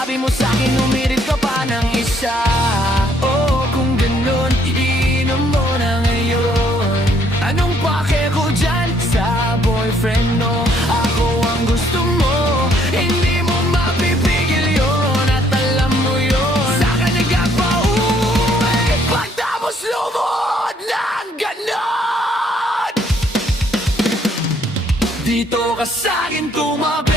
Sabi mo sa'kin umirit ka pa ng isa. Oo, kung ganun, iinom mo na ngayon. Anong pake ko dyan sa boyfriend mo? Ako ang gusto mo, hindi mo mapipigil yun. At alam mo yun, sa'kin nagkapauwi pagtapos lumod ng ganon. Dito ka sa'kin tumabay.